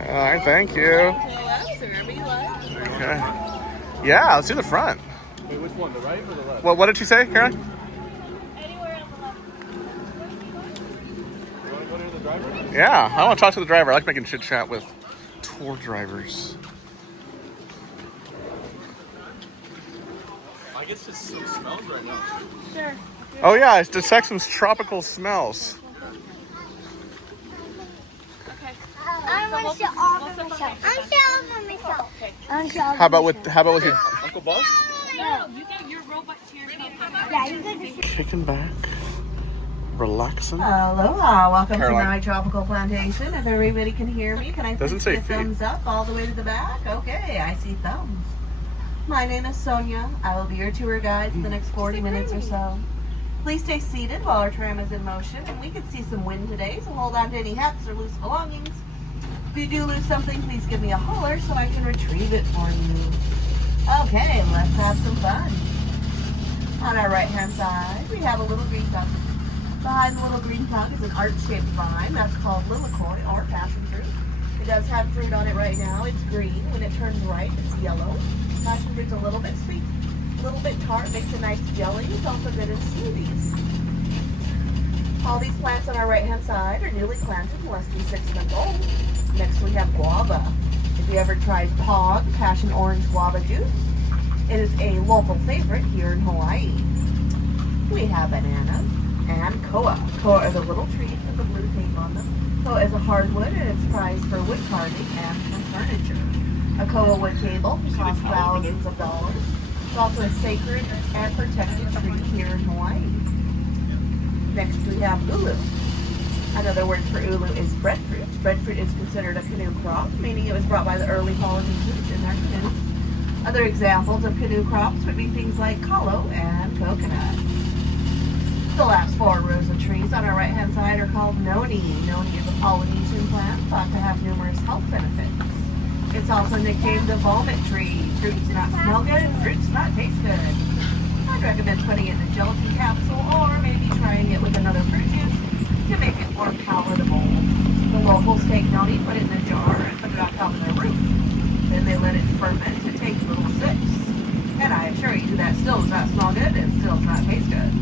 All right, thank you. Okay. Yeah, let's do the front. Wait, which one, the right or the left? What did she say, Karen? Anywhere on the left. You want to go to the driver? Yeah, I want to talk to the driver. I like making chit chat with tour drivers. I guess just some smells right now. Sure. Oh yeah, it's detect some tropical smells. Okay. I want to show all of myself. I'm showing myself. I'm showing How about with your Uncle Buzz? No, you get your robot to yourself. Yeah, you guys are kicking back, relaxing? Aloha, welcome Caroline. to my tropical plantation. If everybody can hear me, can I Doesn't please say see a feet. thumbs up all the way to the back? Okay, I see thumbs. My name is Sonia. I will be your tour guide for the next 40 minutes or so. Please stay seated while our tram is in motion, and we can see some wind today, so hold on to any hats or loose belongings. If you do lose something, please give me a holler so I can retrieve it for you. Okay, let's have some fun. On our right-hand side, we have a little green thumb. Behind the little green tongue is an arch-shaped vine. That's called lilikoi or passion fruit. It does have fruit on it right now. It's green. When it turns ripe, it's yellow. Passion fruit's a little bit sweet, a little bit tart, makes a nice jelly. It's also good in smoothies. All these plants on our right-hand side are newly planted, less than 6 months old. Next we have guava. If you ever tried POG, passion orange guava juice, it is a local favorite here in Hawaii. We have bananas and koa. Koa are the little trees with the blue tape on them. Koa is a hardwood and it's prized for wood carving and for furniture. A koa wood table costs thousands of dollars. It's also a sacred and protected tree here in Hawaii. Next we have ulu. Another word for ulu is breadfruit. Breadfruit is considered a canoe crop, meaning it was brought by the early Polynesians in their canoes. Other examples of canoe crops would be things like kalo and coconut. The last 4 rows of trees on our right-hand side are called noni. Noni is a Polynesian plant thought to have numerous health benefits. It's also nicknamed the vomit tree. Fruits not smell good, fruits not taste good. I'd recommend putting it in a gelatin capsule or maybe trying it with another fruit juice to make it more palatable. The locals take noni, put it in a jar, and put it on top of their roof. Then they let it ferment to take little sips. And I assure you that still does not smell good and still does not taste good.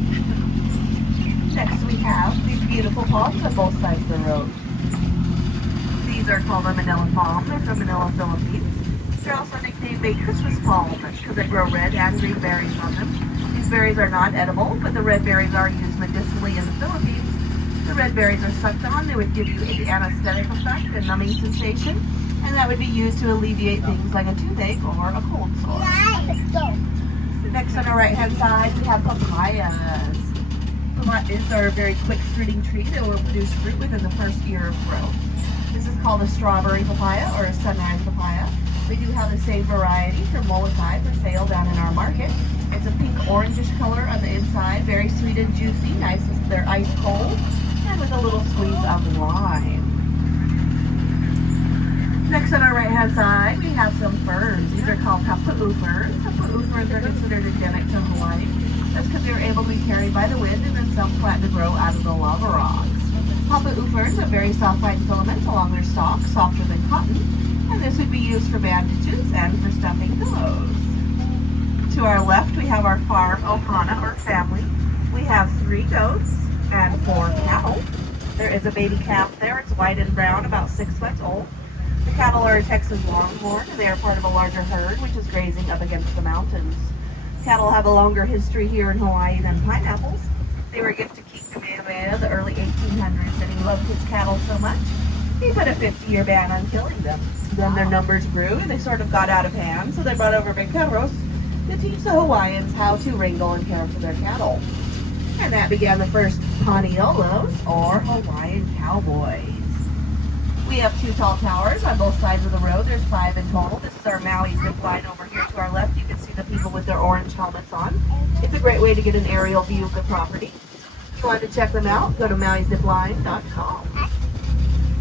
Next we have these beautiful palms on both sides of the road. These are called a Manila palm. They're from Manila, Philippines. They're also nicknamed a Christmas palm because they grow red and green berries from them. These berries are not edible, but the red berries are used medicinally in the Philippines. The red berries are sucked on. They would give you an anesthetic effect, a numbing sensation, and that would be used to alleviate things like a toothache or a cold sore. Next on our right-hand side, we have papayas. Papayas are a very quick fruiting tree that will produce fruit within the first year of growth. This is called a strawberry papaya or a sunrise papaya. We do have the same variety from Molokai for sale down in our market. It's a pink orangish color on the inside, very sweet and juicy, nice as they're ice cold, and with a little squeeze of lime. Next on our right-hand side, we have some ferns. These are called hapa'u ferns. Hapa'u ferns are considered endemic to Hawaii. That's because they're able to be carried by the wind and then self-plant to grow out of the lava rocks. Hapa'u ferns have very soft fine filaments along their stalk, softer than cotton, and this would be used for bandages and for stuffing pillows. To our left, we have our farm ohana or family. We have 3 goats and 4 cattle. There is a baby calf there. It's white and brown, about 6 months old. The cattle are a Texas Longhorn, and they are part of a larger herd, which is grazing up against the mountains. Cattle have a longer history here in Hawaii than pineapples. They were a gift to King Kamehameha in the early 1800s, and he loved his cattle so much, he put a 50-year ban on killing them. Then their numbers grew, and they sort of got out of hand, so they brought over vaqueros to teach the Hawaiians how to wrangle and care for their cattle. And that began the first Paniolo's, or Hawaiian cowboys. We have 2 tall towers on both sides of the road. There's 5 in total. This is our Maui zip line over here to our left. You can see the people with their orange helmets on. It's a great way to get an aerial view of the property. If you want to check them out, go to mauzipline.com.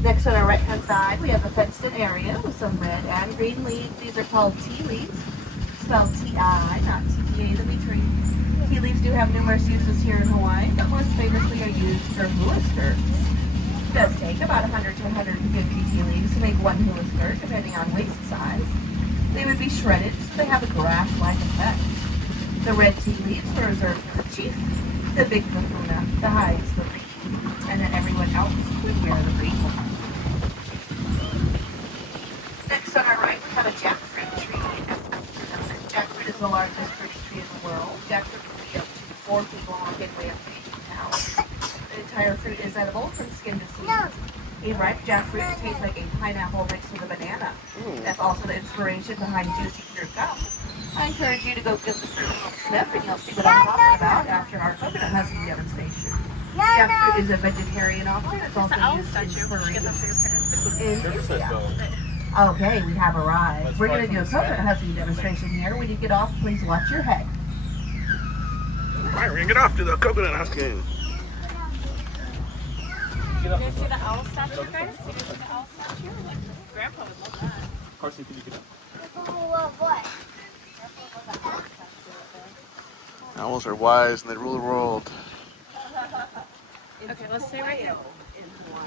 Next on our right-hand side, we have a fenced-in area with some red and green leaves. These are called tea leaves, spelled T-I, not T-T-A, the tree. Tea leaves do have numerous uses here in Hawaii, but most famously are used for hula skirts. It does take about 100 to 150 tea leaves to make one hula skirt, depending on waist size. They would be shredded so they have a grass-like effect. The red tea leaves were reserved for the chief, the big kahuna, the hides, the reef, and then everyone else would wear the green one. Next on our right, we have a jackfruit tree. Jackfruit is the largest fruit tree in the world. Jackfruit can be up to 4 feet long and weigh up to 18 pounds. The entire fruit is edible from skin to seed. A ripe jackfruit tastes like a pineapple mixed with a banana. That's also the inspiration behind juicy fruit gum. I encourage you to go give the fruit a little sniff and you'll see what I'm talking about after our coconut husking demonstration. Jackfruit is a vegetarian offering. It's also used in curries in India. Okay, we have arrived. We're going to do a coconut husking demonstration here. When you get off, please watch your head. All right, we're gonna get off to the coconut husking. You guys see the owl statue, guys? You guys see the owl statue? Grandpa would love that. Carson, can you get up? What? Owls are wise and they rule the world. Okay, let's stay right here.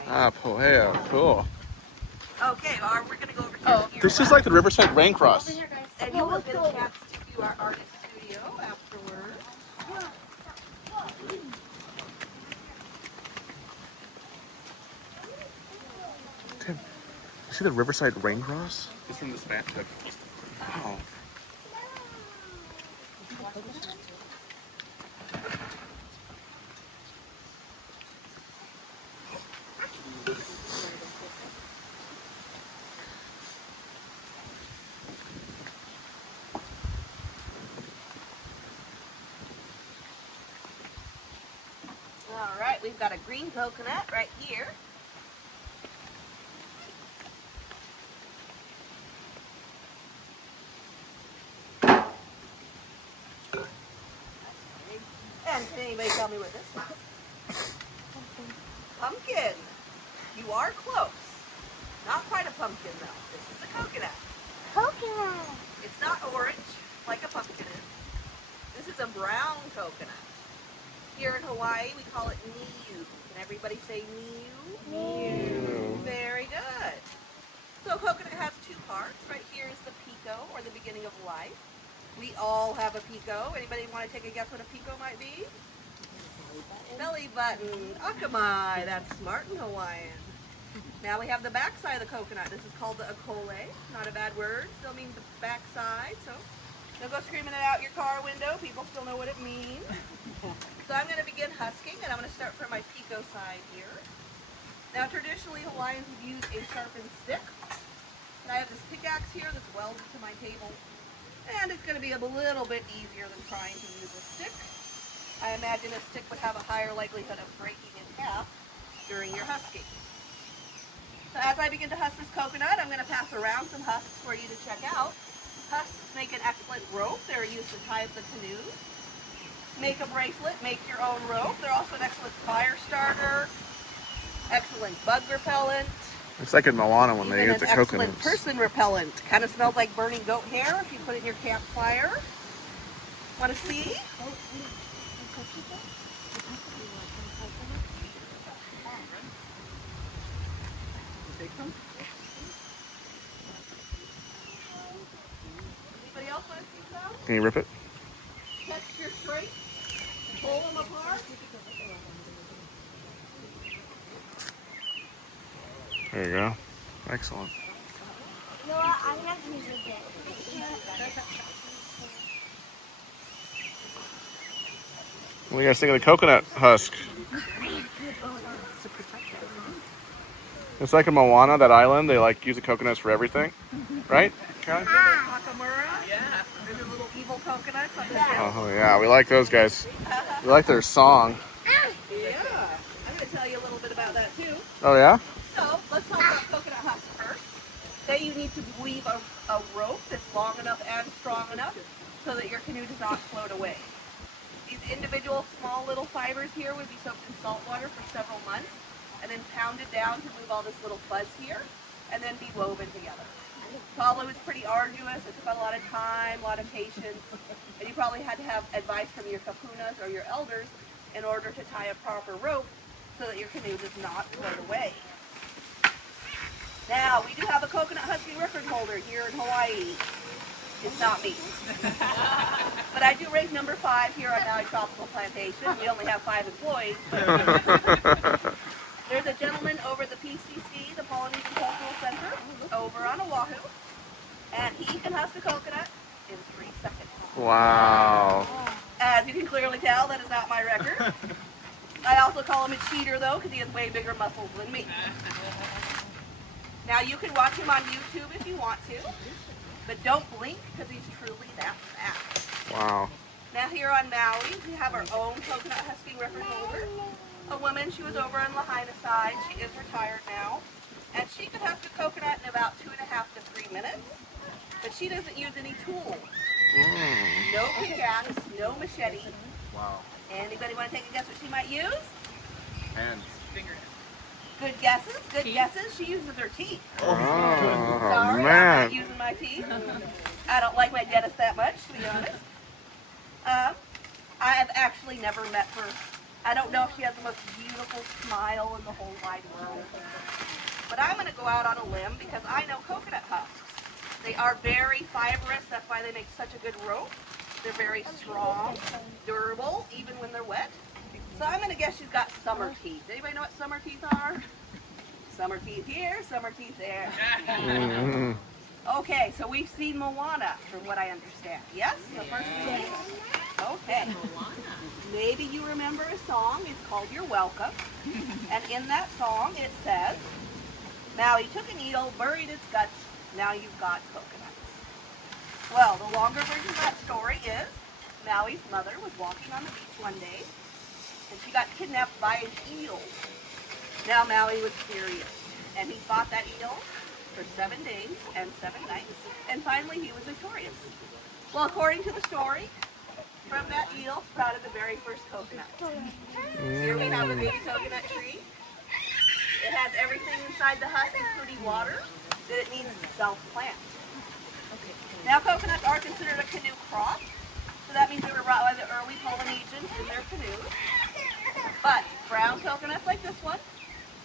Ah, Poheo, cool. Okay, we're going to go over to your This is like the Riverside Rain Cross. and you will get a chance to view our artist studio afterwards. Tim, you see the Riverside Rain Cross? It's from this bathtub. Wow. All right, we've got a green coconut right here. And can anybody tell me what this is? Pumpkin. You are close. Not quite a pumpkin though. This is a coconut. Coconut. It's not orange like a pumpkin is. This is a brown coconut. Here in Hawaii, we call it niu. Can everybody say niu? Niu. Very good. So coconut has 2 parts. Right here is the pico, or the beginning of life. We all have a pico. Anybody want to take a guess what a pico might be? Belly button. Akamai. That's smart in Hawaiian. Now we have the back side of the coconut. This is called the akole. Not a bad word. Still means the back side. So don't go screaming it out your car window. People still know what it means. So I'm going to begin husking, and I'm going to start from my pico side here. Now traditionally Hawaiians would use a sharpened stick. And I have this pickaxe here that's welded to my table. And it's going to be a little bit easier than trying to use a stick. I imagine a stick would have a higher likelihood of breaking in half during your husking. So as I begin to husk this coconut, I'm going to pass around some husks for you to check out. Husks make an excellent rope. They're used to tie up the canoes. Make a bracelet, make your own rope. They're also an excellent fire starter, excellent bug repellent. It's like in Moana when they Even use the an excellent coconuts. person repellent. Kind of smells like burning goat hair if you put it in your campfire. Want to see? Anybody else want to see some? Can you rip it? Texture straight. Pull them apart. There you go. Excellent. You know what? I'm going to use it. What do you guys think of the coconut husk? It's like in Moana, that island. They like use the coconuts for everything, right? Callie? Nakamura. Yeah. There's a little evil coconuts on the shelf. Oh yeah, we like those guys. We like their song. Yeah. I'm going to tell you a little bit about that too. Oh yeah? So let's talk about coconut husks first. Say you need to weave a rope that's long enough and strong enough so that your canoe does not float away. These individual small little fibers here would be soaked in salt water for several months and then pounded down to remove all this little fuzz here and then be woven together. Talo was pretty arduous. It took a lot of time, a lot of patience, and you probably had to have advice from your kapunas or your elders in order to tie a proper rope so that your canoe does not float away. Now, we do have a coconut husking record holder here in Hawaii. It's not me. But I do rank number 5 here on Maui Tropical Plantation. We only have 5 employees. There's a gentleman over at the PCC, the Polynesian Cultural Center, over on Oahu. And he can husk a coconut in 3 seconds. Wow. As you can clearly tell, that is not my record. I also call him a cheater, though, because he has way bigger muscles than me. Now, you can watch him on YouTube if you want to, but don't blink because he's truly that fast. Wow. Now, here on Maui, we have our own coconut husking record holder. A woman, she was over on Lahaina side. She is retired now. And she could husk a coconut in about 2.5 to 3 minutes. But she doesn't use any tools. No pickaxe, no machete. Wow. Anybody want to take a guess what she might use? Hands. Good guesses, good guesses. She uses her teeth. Oh, Sorry, I'm man. not using my teeth. I don't like my dentist that much, to be honest. I have actually never met her. I don't know if she has the most beautiful smile in the whole wide world. But I'm going to go out on a limb because I know coconut husks. They are very fibrous. That's why they make such a good rope. They're very strong, durable, even when they're wet. So I'm going to guess she's got summer teeth. Anybody know what summer teeth are? Summer teeth here, summer teeth there. Okay, so we've seen Moana, from what I understand. Yes? The first movie? Okay. Maybe you remember a song. It's called You're Welcome. And in that song, it says, Maui took a needle, buried its guts, now you've got coconuts. Well, the longer version of that story is, Maui's mother was walking on the beach one day, and she got kidnapped by an eel. Now Maui was furious, and he fought that eel for 7 days and 7 nights, and finally he was victorious. Well, according to the story, from that eel sprouted the very first coconut. Here we have a baby coconut tree. It has everything inside the husk, including water, that it needs to self-plant. Now coconuts are considered a canoe crop, so that means they were brought by the early Polynesians in their canoes. But brown coconuts like this one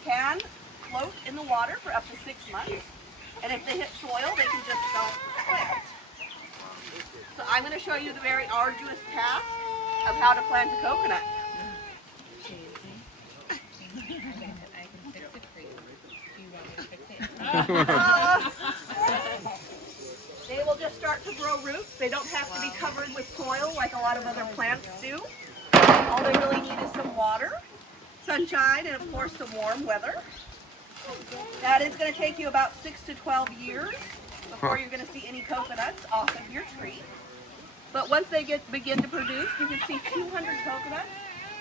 can float in the water for up to 6 months, and if they hit soil, they can just self-plant. So I'm going to show you the very arduous task of how to plant a coconut. They will just start to grow roots. They don't have to be covered with soil like a lot of other plants do. All they really need is some water, sunshine, and of course some warm weather. That is going to take you about 6 to 12 years before you're going to see any coconuts off of your tree. But once they begin to produce, you can see 200 coconuts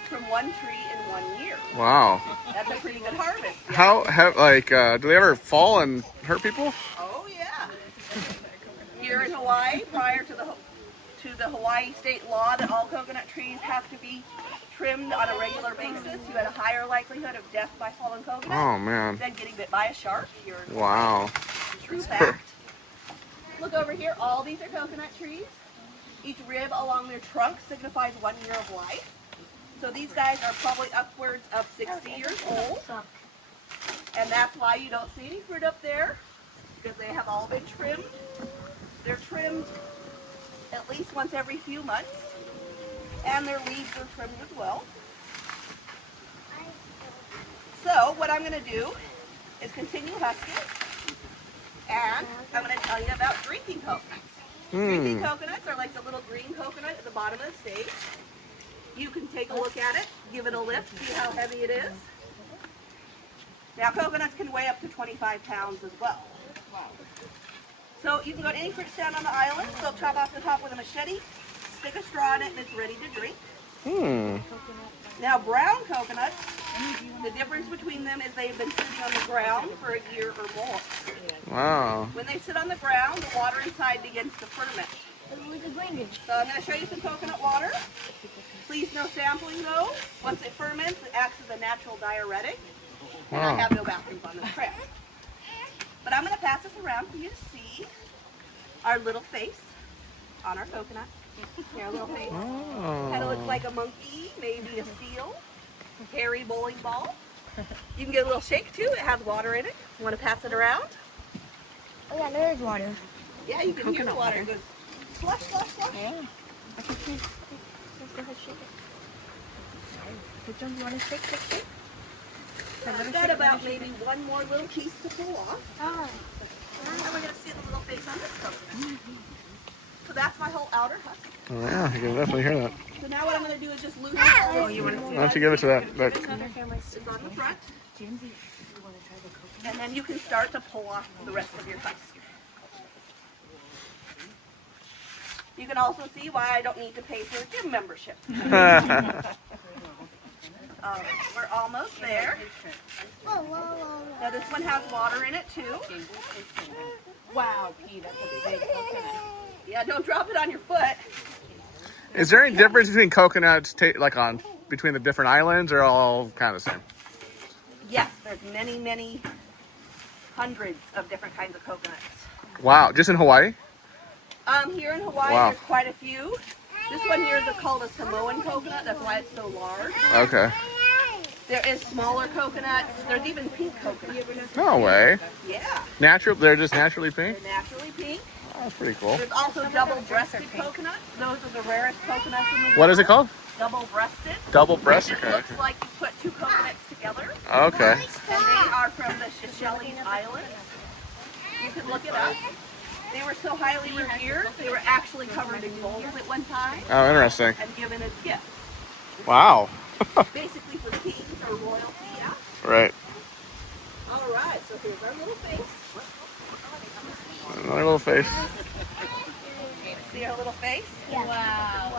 from one tree in 1 year. Wow. That's a pretty good harvest. How have do they ever fall and hurt people? Oh yeah. Here in Hawaii, prior to the Hawaii state law that all coconut trees have to be trimmed on a regular basis, you had a higher likelihood of death by fallen coconut Oh man. than getting bit by a shark here in Hawaii. Wow. True fact. Look over here, all these are coconut trees. Each rib along their trunk signifies 1 year of life. So these guys are probably upwards of 60 years old. And that's why you don't see any fruit up there, because they have all been trimmed. They're trimmed at least once every few months. And their leaves are trimmed as well. So what I'm going to do is continue husking. And I'm going to tell you about drinking coconuts. Drinking coconuts are like the little green coconut at the bottom of the stage. You can take a look at it, give it a lift, see how heavy it is. Now coconuts can weigh up to 25 pounds as well. So you can go to any fruit stand on the island, they'll chop off the top with a machete, stick a straw in it, and it's ready to drink. Now brown coconuts, the difference between them is they've been sitting on the ground for a year or more. Wow. When they sit on the ground, the water inside begins to ferment. So I'm going to show you some coconut water. Please no sampling though. Once it ferments, it acts as a natural diuretic. And I have no bathrooms on this trip. But I'm going to pass this around for you to see our little face on our coconut. Here, our little face. Kind of looks like a monkey, maybe a seal, hairy bowling ball. You can get a little shake too. It has water in it. You want to pass it around? Oh yeah, there is water. Yeah, you can hear the water. It goes slush, slush, slush. Yeah. Okay, please. Let's go ahead and shake it. Which one do you want to shake? I've got about maybe one more little piece to pull off. Oh. And we're going to see the little face on this coconut. So that's my whole outer husk. Oh, yeah, you can definitely hear that. So now what I'm going to do is just loosen all this. Why don't you give it to that? It's on the front. And then you can start to pull off the rest of your husk. You can also see why I don't need to pay for a gym membership. We're almost there. Now this one has water in it too. Wow, Pete, that's a big coconut. Yeah, don't drop it on your foot. Is there any difference between coconuts, between the different islands, or all kind of the same? Yes, there's many, many hundreds of different kinds of coconuts. Wow, just in Hawaii? Here in Hawaii, Wow. there's quite a few. This one here is called a Samoan coconut. That's why it's so large. Okay. There is smaller coconuts. There's even pink coconuts. No way. Yeah, They're just naturally pink? they're naturally pink. Oh, that's pretty cool. There's also double-breasted coconuts. Those are the rarest coconuts in the world. What is it called? Double-breasted. Double-breasted. It looks like you put two coconuts together. Okay. And they are from the Seychelles Islands. You can look it up. They were so highly revered, they were actually covered in gold at one time Oh, interesting. and given as gifts. Wow. Basically for kings or royalty, yeah. Right. All right, so here's our little face. Another little face. See our little face? Wow,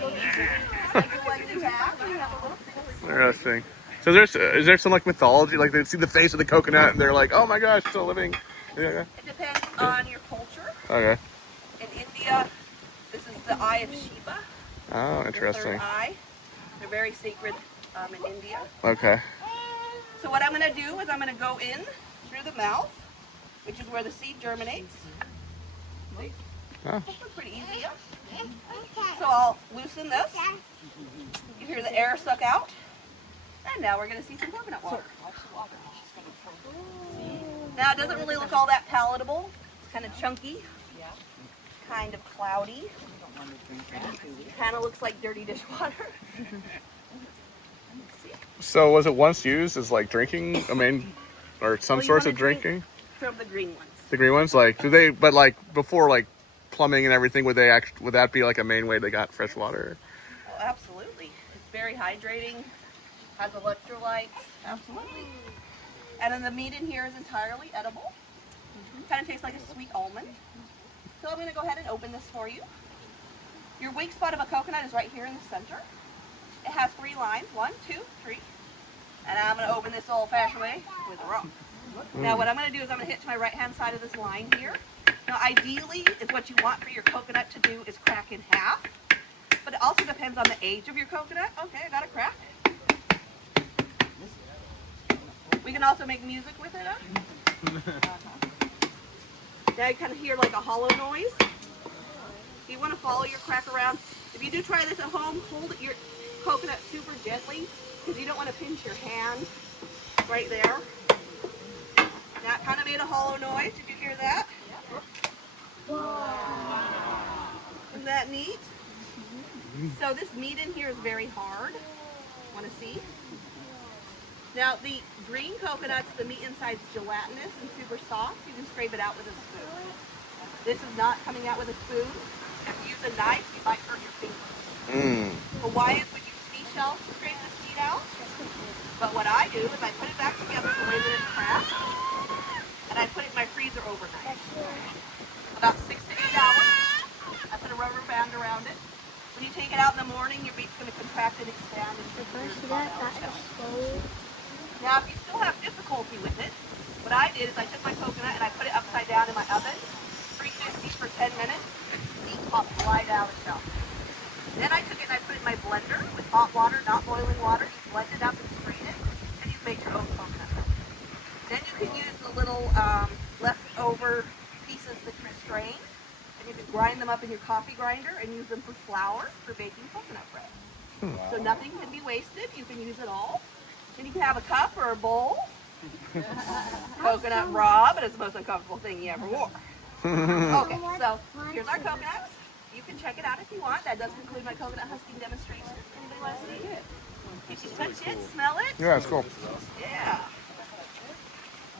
look at Like the one you have, we have a little face. Interesting. So is there some like mythology? Like they see the face of the coconut and they're like, oh my gosh, still living. Yeah. It depends on your culture. Okay. In India, this is the eye of Shiva. Oh, The interesting. third eye. They're very sacred in India. Okay. So what I'm going to do is I'm going to go in through the mouth, which is where the seed germinates. See? Oh. That's pretty easy. Yeah? So I'll loosen this. You hear the air suck out. And now we're going to see some coconut water. Now it doesn't really look all that palatable. It's kind of chunky, kind of cloudy. Kind of looks like dirty dishwater. So was it once used as like drinking? I mean, or some Well, you source wanna of drinking? From the green ones. The green ones, like but like before like plumbing and everything, would that be like a main way they got fresh water? Oh, absolutely. It's very hydrating. Has electrolytes. Absolutely. And then the meat in here is entirely edible. Kind of tastes like a sweet almond. So I'm going to go ahead and open this for you. Your weak spot of a coconut is right here in the center. It has 3 lines. 1, 2, 3. And I'm going to open this old-fashioned way with a rock. Now what I'm going to do is I'm going to hit to my right-hand side of this line here. Now ideally, is what you want for your coconut to do is crack in half. But it also depends on the age of your coconut. Okay, I got a crack. We can also make music with it. Now you kind of hear like a hollow noise. You want to follow your crack around. If you do try this at home, hold your coconut super gently because you don't want to pinch your hand right there. Now it kind of made a hollow noise. Did you hear that? Isn't that neat? So this meat in here is very hard. Want to see? Now the green coconuts, the meat inside is gelatinous and super soft. You can scrape it out with a spoon. This is not coming out with a spoon. If you use a knife, you might hurt your fingers. Hawaiians would use seashells to scrape this meat out. But what I do is I put it back together the way that it's cracked, and I put it in my freezer overnight. About 6 to 8 hours. I put a rubber band around it. When you take it out in the morning, your meat's going to contract and expand. Now, if you still have difficulty with it, what I did is I took my coconut and I put it upside down in my oven, 350 for 10 minutes. Meat popped right out of the shell. Then I took it and I put it in my blender with hot water, not boiling water. You blend it up and strain it, and you make your own coconut milk. Then you can use the little leftover pieces that you strained, and you can grind them up in your coffee grinder and use them for flour for baking coconut bread. So nothing can be wasted. You can use it all. And you can have a cup or a bowl. Coconut bra, but it's the most uncomfortable thing you ever wore. Okay, so here's our coconuts. You can check it out if you want. That does conclude my coconut husking demonstration. Anybody want to see it? You can touch it, smell it. Yeah, it's cool. Yeah.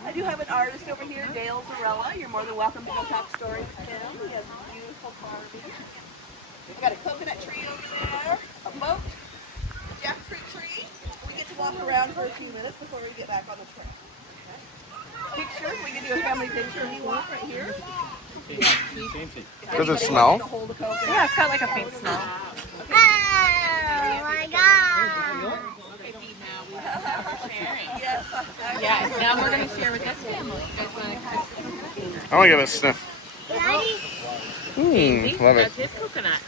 I do have an artist over here, Dale Zarella. You're more than welcome to go talk stories with him. He has beautiful carving. We've got a coconut tree over there, a boat, a jackfruit tree. We get to walk around for a few minutes before we get back on the trail. Pictures, we can do a family picture if you want right here. Does it smell? Yeah, it's got like a faint smell. Oh my god. Yes. Yeah, now we're going to share with this family. You guys want to I want to give it a sniff. Love That's it. his coconut.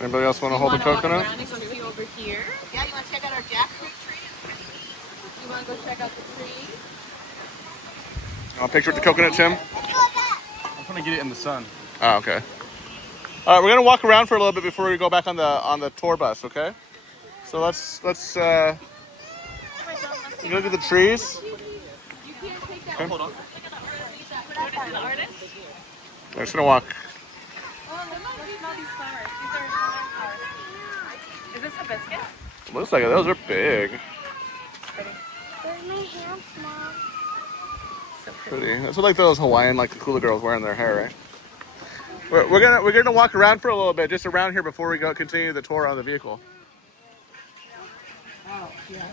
Anybody else want to hold the coconut? Around and go see over here. Yeah, you want to check out our jackfruit tree? You want to go check out the tree? I'll picture with the coconut, Tim. I'm gonna get it in the sun. Oh, okay. All right, we're gonna walk around for a little bit before we go back on the tour bus. Okay. So let's look at the trees. You can't take that. Okay. Hold on. What is it, the artist? I'm just gonna walk. Oh, look, smell these flowers. These are flowers. Is this hibiscus? Looks like it. Those are big. Where's my hands, Mom? Pretty. That's what like those Hawaiian like the cooler girls wearing their hair, right? We're gonna walk around for a little bit, just around here before we go continue the tour on the vehicle. Oh, yes.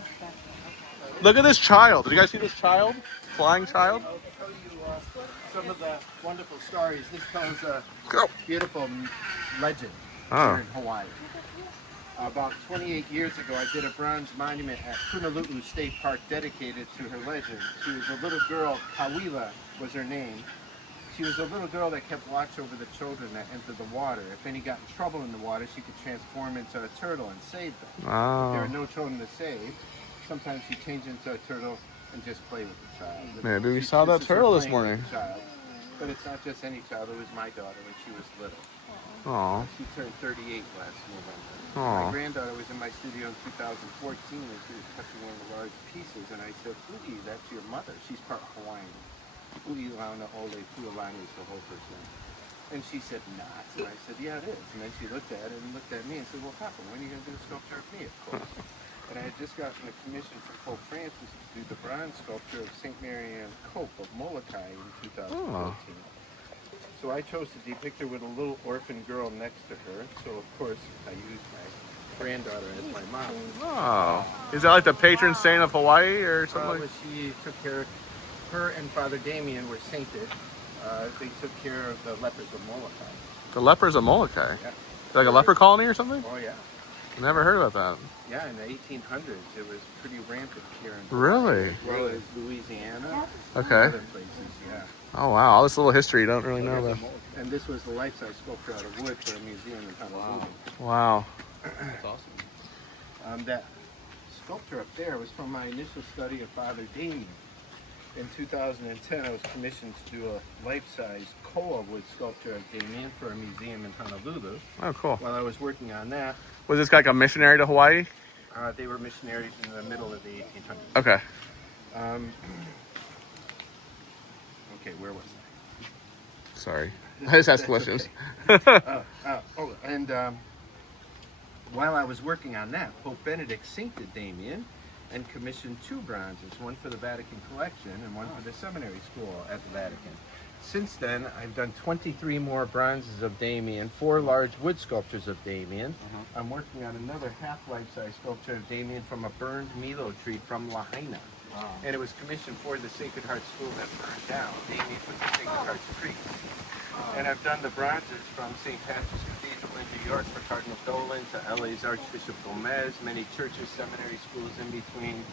Look at this child. Did you guys see this child? Flying child? I'll tell you some of the wonderful stories. This tells a Go. beautiful legend Oh. here in Hawaii. About 28 years ago, I did a bronze monument at Punaluu State Park dedicated to her legend. She was a little girl, Kawila was her name. She was a little girl that kept watch over the children that entered the water. If any got in trouble in the water, she could transform into a turtle and save them. If there Wow. were no children to save, sometimes she'd change into a turtle and just play with the child. Maybe we She- saw that is her turtle this playing with morning. the child. But it's not just any child, it was my daughter when she was little. Aw. She turned 38 last November. Aw. My granddaughter was in my studio in 2014 and she was touching one of the large pieces and I said, Ui, that's your mother. She's part Hawaiian. Ui Launa Ole Pualani is the whole first name. And she said, not. And I said, yeah, it is. And then she looked at it and looked at me and said, well, Papa, when are you going to do a sculpture of me, of course? And I had just gotten a commission from Pope Francis to do the bronze sculpture of St. Mary Ann Cope of Molokai in 2014. So I chose to depict her with a little orphan girl next to her. So of course I used my granddaughter as my model. Oh. Is that like the patron saint of Hawaii or something? But she took care. Her and Father Damien were sainted. They took care of the lepers of Molokai. The lepers of Molokai. Yeah. Like a leper colony or something? Oh yeah. Never heard about that. Yeah, in the 1800s it was pretty rampant here in Really? as well as Louisiana. Okay. Other places, yeah. Oh wow, all this little history you don't really know about. And this was the life-size sculpture out of wood for a museum in Honolulu. Wow. That's awesome. That sculpture up there was from my initial study of Father Damien. In 2010, I was commissioned to do a life-size koa wood sculpture of Damien for a museum in Honolulu. Oh, cool. While I was working on that, Was this guy like a missionary to Hawaii? they were missionaries in the middle of the 1800s. Okay. Okay, where was I? Sorry. I just asked questions. While I was working on that, Pope Benedict sainted Damien and commissioned 2 bronzes, one for the Vatican collection and one for the seminary school at the Vatican. Since then, I've done 23 more bronzes of Damien, 4 large wood sculptures of Damien. I'm working on another half-life-size sculpture of Damien from a burned Milo tree from Lahaina. And it was commissioned for the Sacred Heart School that burned down. Damien was the Sacred Heart priest. And I've done the bronzes from St. Patrick's Cathedral in New York for Cardinal Dolan to LA's Archbishop Gomez, many churches, seminary schools in between,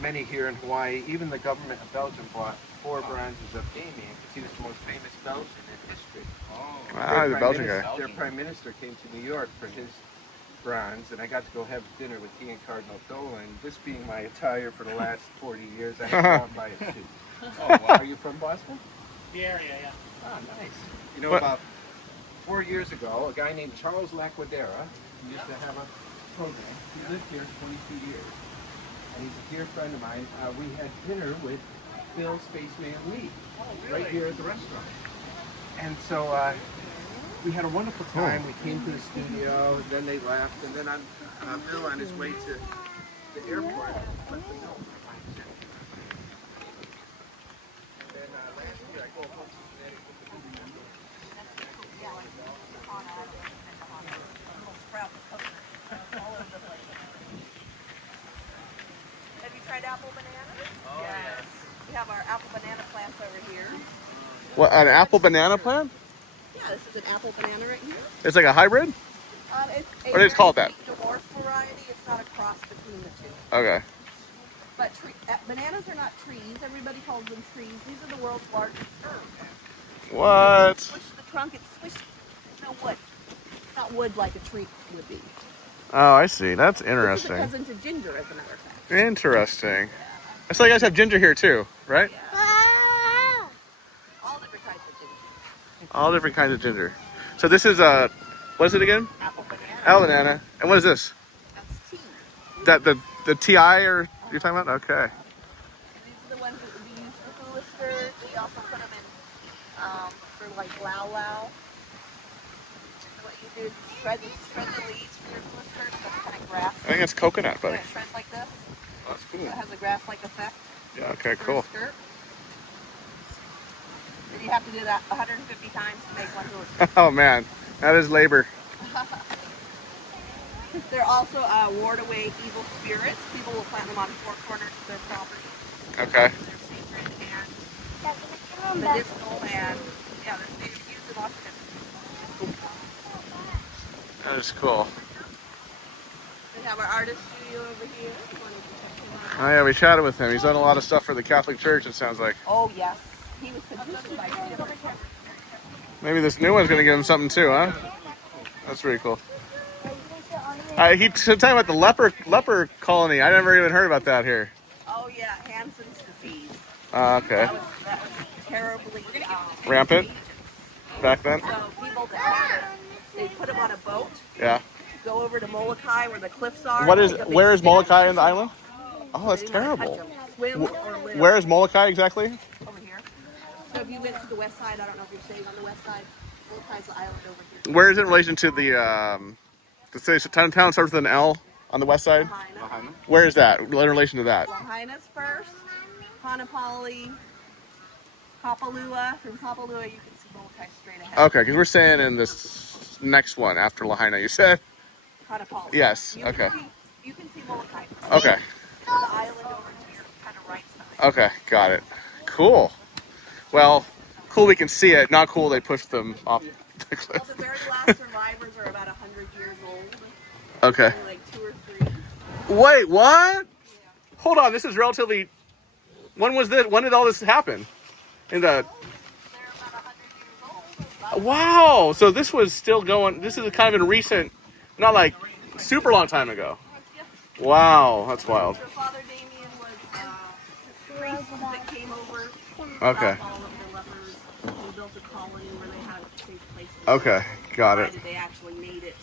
many here in Hawaii. Even the government of Belgium bought 4 bronzes of Damien because he was the most famous Belgian in history. Ah, he's a Belgian guy. Their prime minister came to New York for his bronze, and I got to go have dinner with he and Cardinal Dolan. This being my attire for the last 40 years, I have gone by it too. Oh, wow. Are you from Boston? The area, yeah. Ah, nice. You know, What? about 4 years ago, a guy named Charles Laquadera used to have a program. He lived here 22 years. and he's a dear friend of mine. We had dinner with Phil Spaceman Lee right here at the restaurant. And so we had a wonderful time. We came to the studio, then they left, and then Bill on his way to the airport let them know. And then last year I go home to Connecticut. Have you tried apple bananas? Yes. We have our apple banana plants over here. What, an apple banana plant? Yeah, this is an apple banana right here. It's like a hybrid? It's a What do they call it that? sweet dwarf variety. It's not a cross between the two. Okay. But bananas are not trees. Everybody calls them trees. These are the world's largest herbs. What? Squish the trunk. It's squished. No wood. It's not wood like a tree would be. Oh, I see. That's This is a interesting. cousin to ginger, as a matter of fact. Interesting. I saw you guys have ginger here too, right? All different types of ginger. All different kinds of ginger. So this is what is it again? Apple banana. Apple banana. And what is this? That's tea. That the TI or you're talking about? Okay. These are the ones that would be used for hula skirts. We also put them in for like lao lao. What you do is spread the leaves for your hula skirts. That's kind of grass. I think it's coconut, buddy. Yeah, it shreds like this. That's So cool. it has a grass-like effect. Yeah, okay, for cool. a skirt. And you have to do that 150 times to make one hula skirt. Oh man, that is labor. They're also ward away evil spirits. People will plant them on four corners of their property. Okay. They're sacred and medicinal and yeah, they're used in lots of different. That is cool. We have our artist studio over here. If you wanted to check him out. Oh yeah, we chatted with him. He's done a lot of stuff for the Catholic Church, it sounds like. Oh yes, he was commissioned by Caesar. Maybe this new one's gonna give him something too, huh? That's pretty cool. He's talking about the leper colony. I never even heard about that here. Oh yeah, Hansen's disease. Okay. That was terribly Rampant contagious. back then? So people that had it, they put them on a boat, Yeah. go over to Molokai where the cliffs are. What is? take a big Where is stick, Molokai in the island? Oh, that's they didn't wanna touch terrible. them, swim or live. Where is Molokai exactly? Over here. So if you went to the west side, I don't know if you're staying on the west side. Molokai's the island over here. Where is it in relation to the city? Town starts with an L on the west side. Lahaina. Where is that in relation to that? Lahaina's first. Hanapali. Kapalua. From Kapalua, you can see Molokai straight ahead. Okay, because we're staying in this next one after Lahaina. You said? Hanapali. Yes, You okay. You can see Molokai. Okay. The island over to your kind of right side. Okay, got it. Cool. Well, cool we can see it. Not cool they pushed them off the cliff. Well, the very last survivors are about 100 years old. Okay. Only like 2 or 3. Wait, what? Hold on, this is relatively... When was this? When did all this happen? In the... They're about 100 years old. Wow! So this was still going... This is kind of in recent... Not like super long time ago. Wow, that's wild. So Father Damien was priest that came over. Okay. All of the lepers. They built a colony where they had a safe place. Okay, got it. Provided they actually made it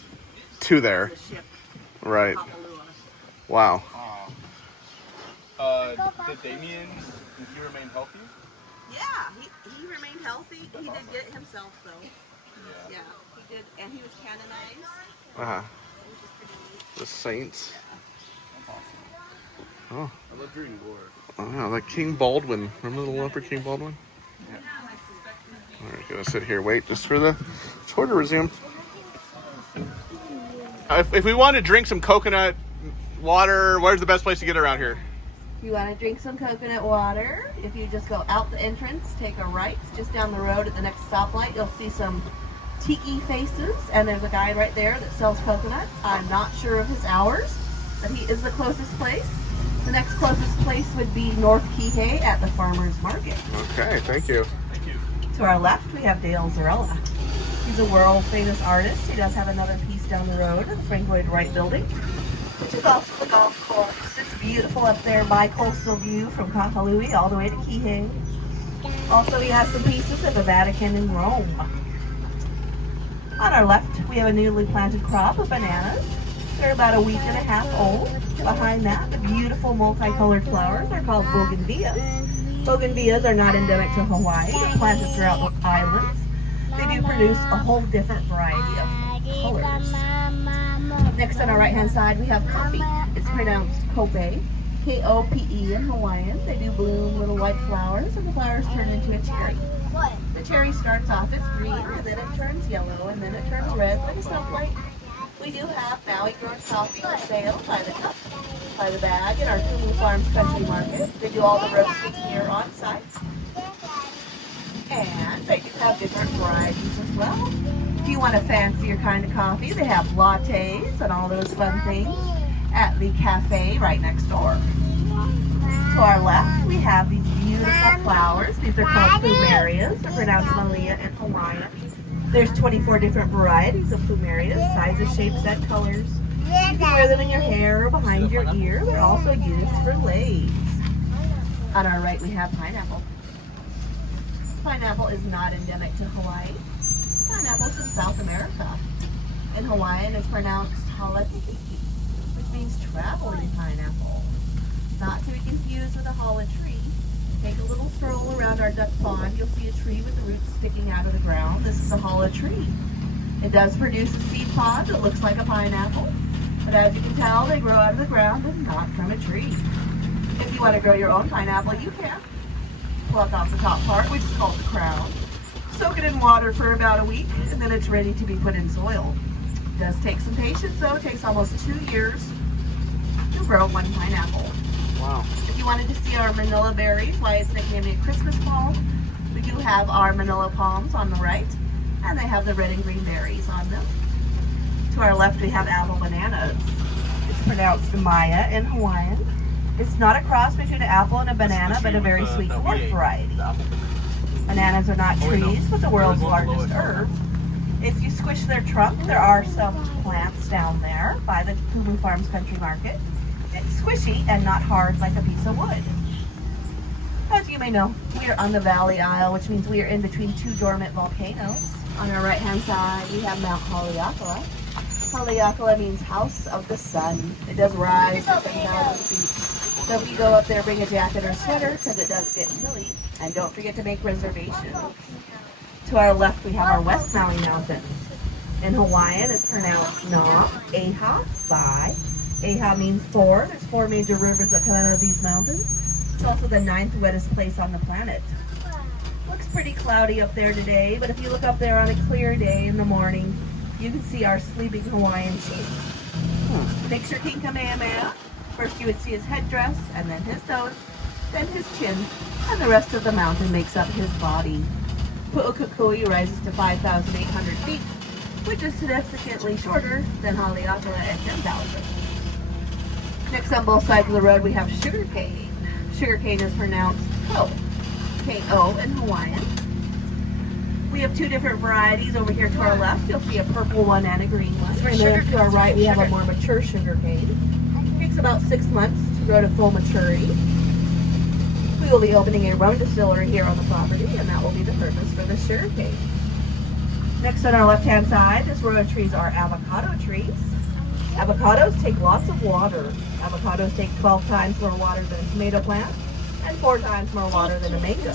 To to there. the ship. Right. Kapalua. Wow. Did Damien, did he remain healthy? Yeah, he remained healthy. He did get it himself though. Yeah, he did, and he was canonized, Uh-huh. which is pretty neat. The saints. Oh, I love reading gore. oh yeah, like King Baldwin. Remember the leper King Baldwin? All right, gonna sit here, wait just for the tour to resume. If we want to drink some coconut water, where's the best place to get around here? You want to drink some coconut water? If you just go out the entrance, take a right, just down the road at the next stoplight, you'll see some tiki faces, and there's a guy right there that sells coconuts. I'm not sure of his hours, but he is the closest place. The next closest place would be North Kihei at the Farmer's Market. Okay, thank you. To our left, we have Dale Zarella. He's a world famous artist. He does have another piece down the road at the Frank Lloyd Wright building, which is also the golf course. It's beautiful up there by coastal view from Kahului all the way to Kihei. Also, he has some pieces of the Vatican in Rome. On our left, we have a newly planted crop of bananas. They're about a week and a half old. Behind that, the beautiful multicolored flowers are called bougainvilleas. Bougainvilleas are not endemic to Hawaii. They're planted throughout the islands. They do produce a whole different variety of colors. Next on our right-hand side, we have coffee. It's pronounced kope, K-O-P-E in Hawaiian. They do bloom little white flowers, and the flowers turn into a cherry. The cherry starts off as green, and then it turns yellow, and then it turns red like a snowflake. We do have Maui grown coffee for sale by the cup, by the bag, in our Kumu Farms Country Market. They do all the roasting here on site. And they do have different varieties as well. If you want a fancier kind of coffee, they have lattes and all those fun things at the cafe right next door. To our left, we have these beautiful flowers. These are called plumerias. They're pronounced Malia in Hawaiian. There's 24 different varieties of plumerias, sizes, shapes, and colors. You can wear them in your hair or behind your ear. They're also used for lace. On our right, we have pineapple. Pineapple is not endemic to Hawaii. Pineapple is in South America. In Hawaiian, it's pronounced halatiki, which means traveling pineapple. Not to be confused with a hala tree. Take a little stroll around our duck pond. You'll see a tree with the roots sticking out of the ground. This is a hala tree. It does produce a seed pod that looks like a pineapple, but as you can tell, they grow out of the ground and not from a tree. If you want to grow your own pineapple, you can. Pluck off the top part, which is called the crown. Soak it in water for about a week, and then it's ready to be put in soil. It does take some patience, though. It takes almost 2 years to grow one pineapple. Wow. If you wanted to see our manila berries, why it's nicknamed a Christmas palm, we do have our manila palms on the right, and they have the red and green berries on them. To our left, we have apple bananas. It's pronounced Maya in Hawaiian. It's not a cross between an apple and a banana, but a very sweet dwarf variety. Bananas are not trees, but the world's largest herb. If you squish their trunk, there are some plants down there by the Kumu Farms Country Market. It's squishy and not hard like a piece of wood. As you may know, we are on the Valley Isle, which means we are in between two dormant volcanoes. On our right-hand side, we have Mount Haleakala. Haleakala means house of the sun. It does rise to 10,000 feet. So if you go up there, bring a jacket or sweater because it does get chilly. And don't forget to make reservations. To our left, we have our West Maui Mountains. In Hawaiian, it's pronounced Na, Eha, Vai. Eha means four. There's 4 major rivers that come out of these mountains. It's also the 9th wettest place on the planet. Looks pretty cloudy up there today, but if you look up there on a clear day in the morning, you can see our sleeping Hawaiian chief. Picture King Kamehameha. First you would see his headdress, and then his nose, then his chin, and the rest of the mountain makes up his body. Pu'ukukui rises to 5,800 feet, which is significantly shorter than Haleakala at 10,000. Next on both sides of the road we have sugarcane. Sugarcane is pronounced ko, K-O in Hawaiian. We have 2 different varieties over here to our left. You'll see a purple one and a green one. And then to our right we have a more mature sugarcane. It takes about 6 months to grow to full maturity. We will be opening a rum distillery here on the property, and that will be the purpose for the sugarcane. Next on our left-hand side, this row of trees are avocado trees. Avocados take lots of water. Avocados take 12 times more water than a tomato plant, and 4 times more water than a mango.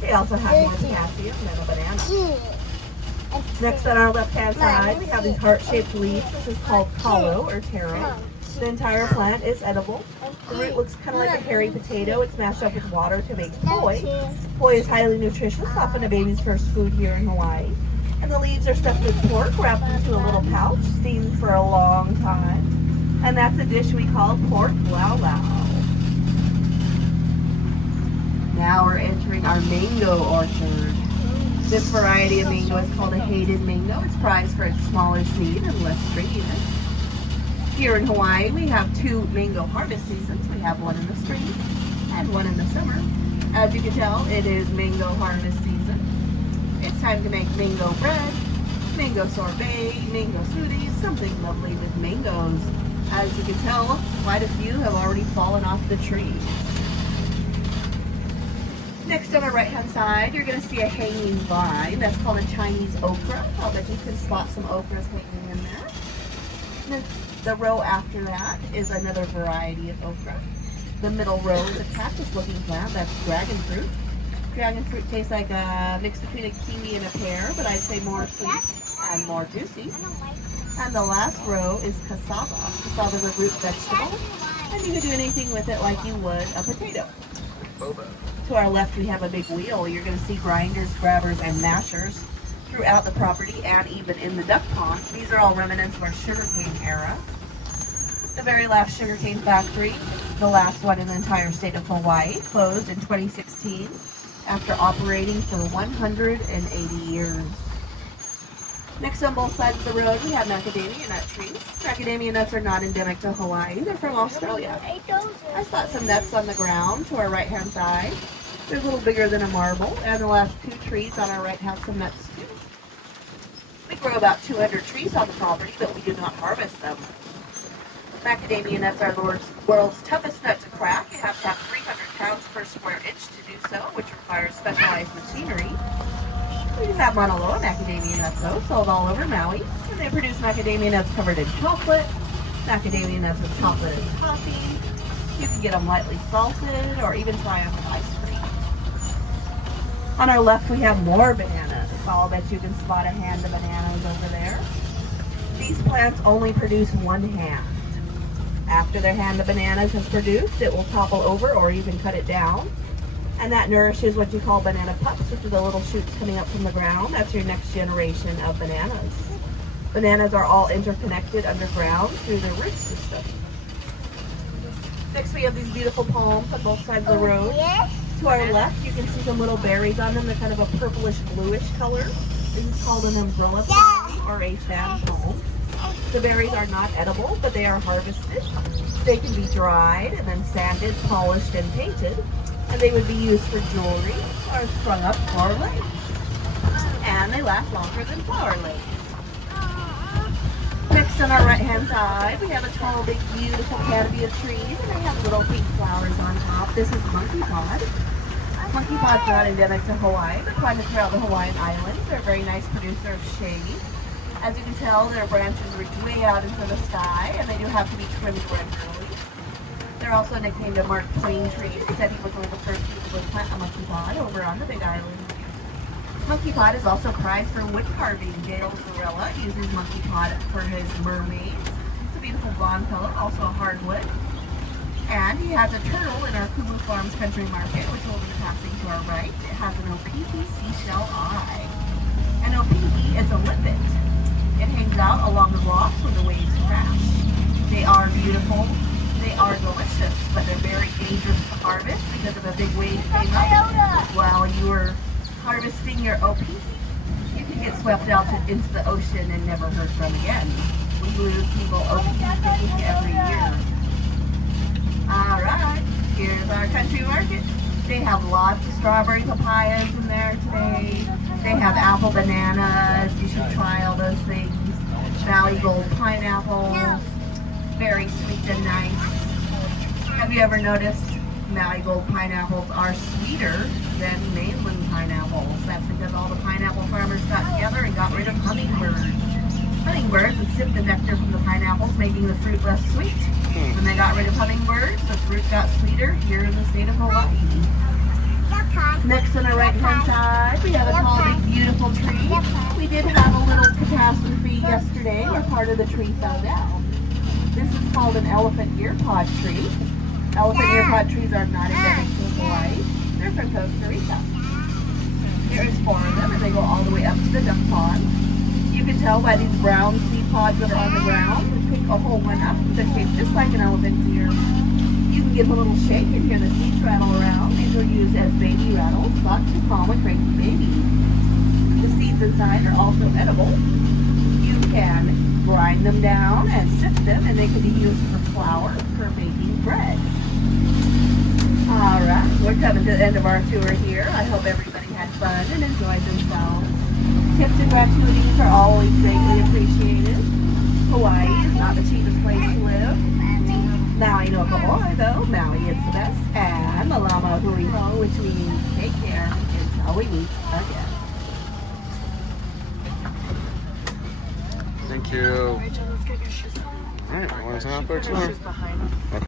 They also have more potassium than a banana. Next on our left-hand side, we have these heart-shaped leaves. This is called kalo or taro. The entire plant is edible. The root looks kind of like a hairy potato. It's mashed up with water to make poi. Poi is highly nutritious, often a baby's first food here in Hawaii. And the leaves are stuffed with pork, wrapped into a little pouch, steamed for a long time. And that's a dish we call pork lau lau. Now we're entering our mango orchard. This variety of mango is called a hated mango. It's prized for its smaller seed and less stringiness. Here in Hawaii, we have 2 mango harvest seasons. We have one in the spring and one in the summer. As you can tell, it is mango harvest season. It's time to make mango bread, mango sorbet, mango smoothies, something lovely with mangoes. As you can tell, quite a few have already fallen off the tree. Next on our right-hand side, you're going to see a hanging vine. That's called a Chinese okra. I'll bet you can spot some okras hanging in there. The row after that is another variety of okra. The middle row is a cactus-looking plant. That's dragon fruit. Dragon fruit tastes like a mix between a kiwi and a pear, but I'd say more sweet and more juicy. And the last row is cassava. Cassava is a root vegetable, and you can do anything with it like you would a potato. To our left, we have a big wheel. You're going to see grinders, grabbers, and mashers throughout the property and even in the duck pond. These are all remnants of our sugarcane era. The very last sugarcane factory, the last one in the entire state of Hawaii, closed in 2016 after operating for 180 years. Next on both sides of the road, we have macadamia nut trees. Macadamia nuts are not endemic to Hawaii. They're from Australia. I spot some nuts on the ground to our right-hand side. They're a little bigger than a marble, and the last two trees on our right have some nuts too. We grow about 200 trees on the property, but we do not harvest them. Macadamia nuts are the world's toughest nut to crack. You have to have 300 pounds per square inch to do so, which requires specialized machinery. We do have Mauna Loa macadamia nuts though, sold all over Maui. And they produce macadamia nuts covered in chocolate, macadamia nuts with chocolate as topping. You can get them lightly salted or even try them with ice cream. On our left we have more bananas. I'll bet you can spot a hand of bananas over there. These plants only produce one hand. After their hand of bananas has produced, it will topple over or even cut it down. And that nourishes what you call banana pups, which are the little shoots coming up from the ground. That's your next generation of bananas. Bananas are all interconnected underground through their root system. Next we have these beautiful palms on both sides of the road. To our left, you can see some little berries on them. They're kind of a purplish bluish color. This is called an umbrella palm or a fan palm. The berries are not edible, but they are harvested. They can be dried and then sanded, polished, and painted. And they would be used for jewelry or strung up for lace. And they last longer than flower lace. Next on our right-hand side, we have a tall, big, beautiful canopy of trees, and they have little pink flowers on top. This is monkey pod. Monkey pod's not endemic to Hawaii, but climbing throughout the Hawaiian Islands. They're a very nice producer of shade. As you can tell, their branches reach way out into the sky, and they do have to be trimmed regularly. They're also nicknamed a Mark Twain tree. He said he was one of the first people to plant a monkey pod over on the Big Island. Monkey pod is also prized for wood carving. Dale Zarella uses monkey pod for his mermaids. It's a beautiful blonde color, also a hardwood. And he has a turtle in our Kumu Farms Country Market, which will be passing to our right. It has an opihi seashell eye. An opihi is a limpet. It hangs out along the rocks when the waves crash. They are beautiful. They are delicious, but they're very dangerous to harvest because if a big wave came up while you were harvesting your opihi, you could get swept out into the ocean and never heard from again. We lose people opihi fishing every year. Alright, here's our country market. They have lots of strawberry papayas in there today. They have apple bananas. You should try all those things. Valley Gold pineapples. Very sweet and nice. Have you ever noticed Maui Gold pineapples are sweeter than mainland pineapples? That's because all the pineapple farmers got together and got rid of hummingbirds. Hummingbirds would sip the nectar from the pineapples, making the fruit less sweet. When they got rid of hummingbirds, the fruit got sweeter here in the state of Hawaii. Next on the right-hand side, we have a tall, big, beautiful tree. We did have a little catastrophe yesterday where part of the tree fell down. This is called an elephant earpod tree. Elephant earpod trees are not endemic to Hawaii. They're from Costa Rica. There is 4 of them, and they go all the way up to the duck pond. You can tell by these brown seed pods that are on the ground. We pick a whole one up. They're shaped just like an elephant's ear. You can give a little shake and hear the seeds rattle around. These are used as baby rattles, thought to calm a cranky baby. The seeds inside are also edible. You can grind them down and sift them, and they can be used for flour for making bread. Alright, we're coming to the end of our tour here. I hope everybody had fun and enjoyed themselves. Tips and gratuities are always greatly appreciated. Hawaii is not the cheapest place to live. Maui no Kahoe though, Maui is the best. And Malama Hui Ho, which means take care until we meet again. Thank you. Rachel, let's get your shoes on. All right, want to sign up there too? She's behind.